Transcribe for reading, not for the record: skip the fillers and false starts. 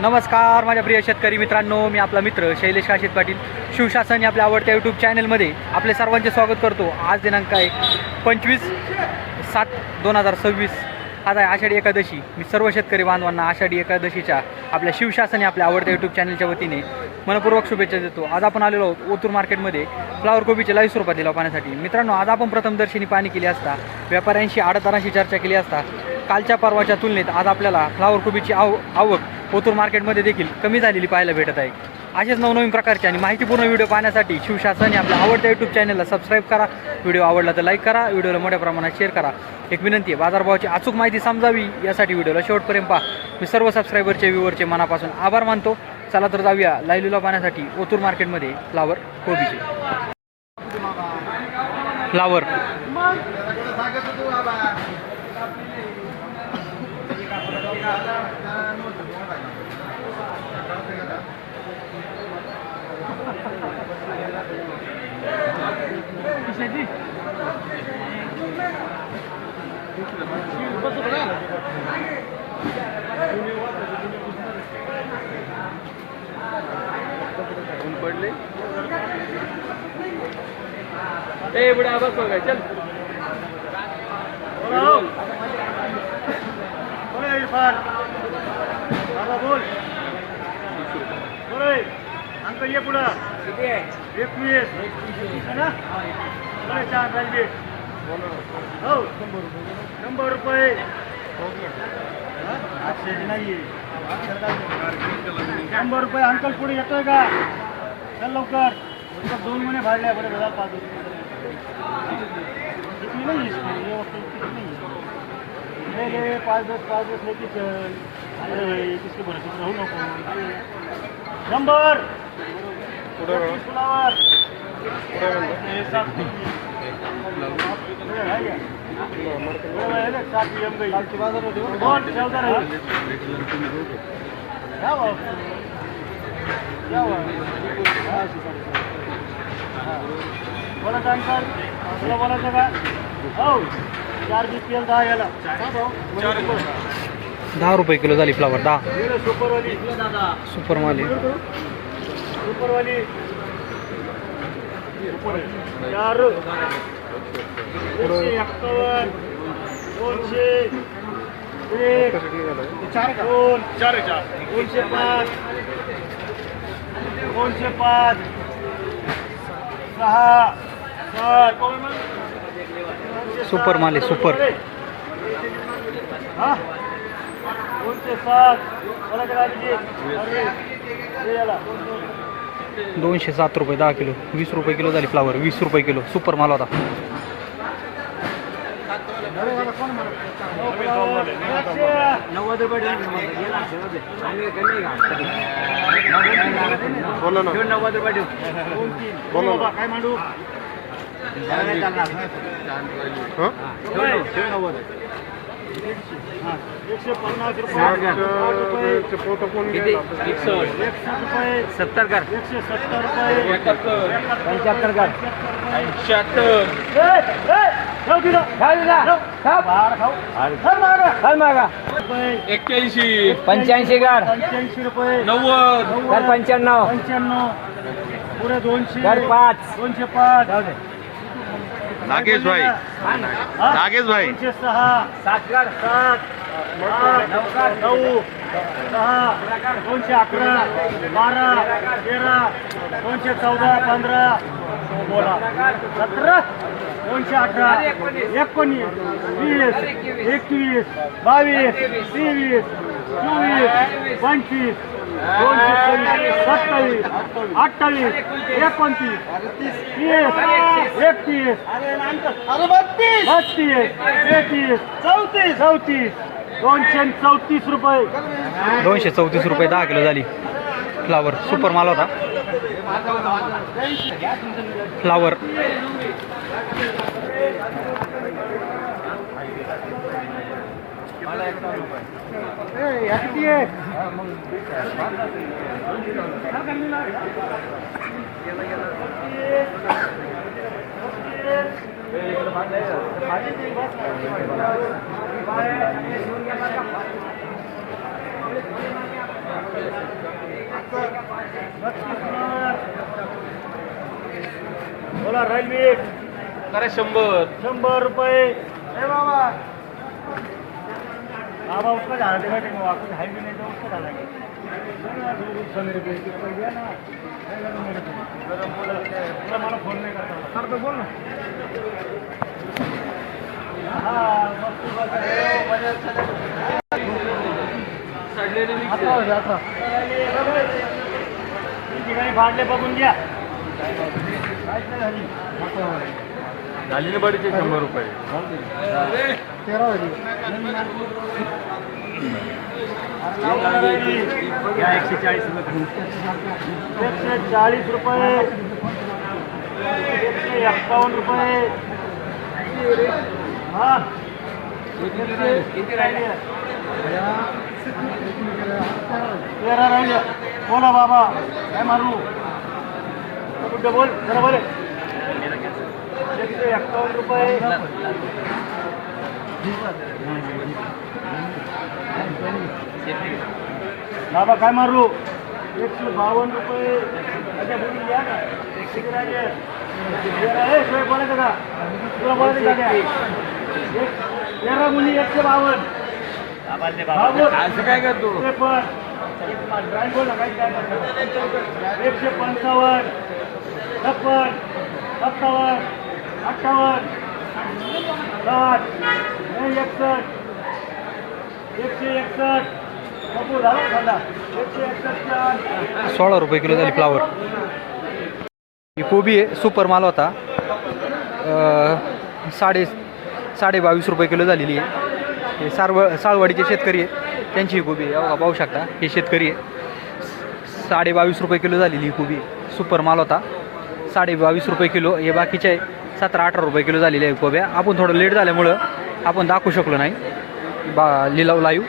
नमस्कार माझ्या प्रिय शेतकरी मित्रांनो, मी आपला मित्र शैलेश काशीद पाटील शिवशासन या आपल्या आवडत्या यूट्यूब चॅनलमध्ये आपले सर्वांचे स्वागत करतो। आज दिनांक आहे 25/7/2026। आज आहे आषाढी एकादशी। मी सर्व शेतकरी बांधवांना आषाढी एकादशीच्या आपल्या शिवशासन या आपल्या आवडत्या यूट्यूब चॅनलच्या वतीने मनपूर्वक शुभेच्छा देतो। आज आपण आलेलो आहोत ओतूर मार्केटमध्ये फ्लावर कोबीचे 40 रुपयात लिलाव पाहण्यासाठी। मित्रांनो, आज आपण प्रथमदर्शनी पाहणी केली असता व्यापाऱ्यांशी आडतदारांशी चर्चा केली असता कालच्या परवाच्या तुलनेत आज आपल्याला फ्लावर कोबीची आवक ओतूर मार्केटमध्ये देखील कमी झालेली पाहायला भेटत आहे। असेच नवनवीन प्रकारचे आणि माहितीपूर्ण व्हिडिओ पाहण्यासाठी शिवशासन या आपल्या आवडत्या यूट्यूब चॅनलला सबस्क्राईब करा। व्हिडिओ आवडला तर लाईक करा, व्हिडिओला मोठ्या प्रमाणात शेअर करा। एक विनंती आहे, बाजारभावाची अचूक माहिती समजावी यासाठी व्हिडिओला शेवटपर्यंत पहा। मी सर्व सबस्क्रायबरचे व्ह्यूवरचे मनापासून आभार मानतो। चला तर जाऊया लाईव्ह लिलाव पाहण्यासाठी ओतूर मार्केटमध्ये फ्लावर कोबीचे। फ्लावर पडले ए बुढ़ा बस हो गए चल इरफान बाबा बोल बोल अंकल ये पुढं 21 है ना 4 राजबीर हो 100 रुपये आठशे नाही 100 रुपये अंकल पुढे येतोय का? चल लवकर 2 महिने भाडले बरं बघा 5 इतनी नहीं इसमें ये वक्त इतनी नहीं ले ले 5-10 लेके चल। अरे भाई किसके भरोसे रहू नको। नंबर फ्लावर बोलायचं अंकल तुला बोलायचं का? हो 4 BPL 10 याला 10 रुपये किलो झाली फ्लावर 10 सुपरवाली सुपर माल आहे। सुपरवाली 4 200 1 4 205 205 6 7 सुपर माल आहे सुपर। हाँ 207 बोला करा दीजिए अरे ये वाला 207 रुपये 10 किलो 20 रुपये किलो झाली फ्लावर 20 रुपये किलो सुपर माल होता। बोला ना 90 रुपये बोला काय मांडू 150 रुपये 70 कर 170 रुपये 75 कर 81 85 कर 85 रुपये 90 कर 95 95 पुढे 200 कर 5 205 नागेश भाई 206 7 कर 7 8 9 10 211 12 13 214 15 बोला 17 218 19 20 21 22 23 24 25 227 28 29 30 31 32 234 रुपये 234 रुपये 10 किलो झाली फ्लावर सुपर माल होता फ्लावर। बोला राईल मीठ करा 100. 100 रुपये ए बाबा बाबा उसका झाला ते बैठे बाबा कुछ है भी नहीं तो उसका झाला के मेरे पे कितना गया ना बोला मला फोन नहीं करता सर तो बोल ना हाँ ठिकाणी फाडले बघून घ्या झाली ना बडीचे 100 रुपये. 140 रुपये 151 रुपये हा किती राहिले 13 राहिले बोला बाबा काय मारू कुठं बोल जरा बोले 151 रुपये बाबा काय मारू 152 रुपये अच्छा बोलून घ्या का किती राहिले सोय बोलायचं का तुला बोलायचं का 13 मुली 152 असं काय करतो? 155 156 57 58 60 161 कपूर झाला खाल्ला 161 16 रुपये किलो झाली फ्लावर. ही कोबी आहे, सुपर माल होता. 22.5 रुपये किलो झालेली आहे. हे साळवाडीचे शेतकरी आहेत, त्यांची ही कोबी आहे. पाहू शकता हे शेतकरी आहे. 22.5 रुपये किलो झालेली ही कोबी सुपर माल होता. 22.5 रुपये किलो. हे बाकीचे 17-18 रुपये किलो झालेले आहे कोब्या. आपण थोडं लेट झाल्यामुळं आपण दाखवू शकलो नाही लिलाव लाईव्ह.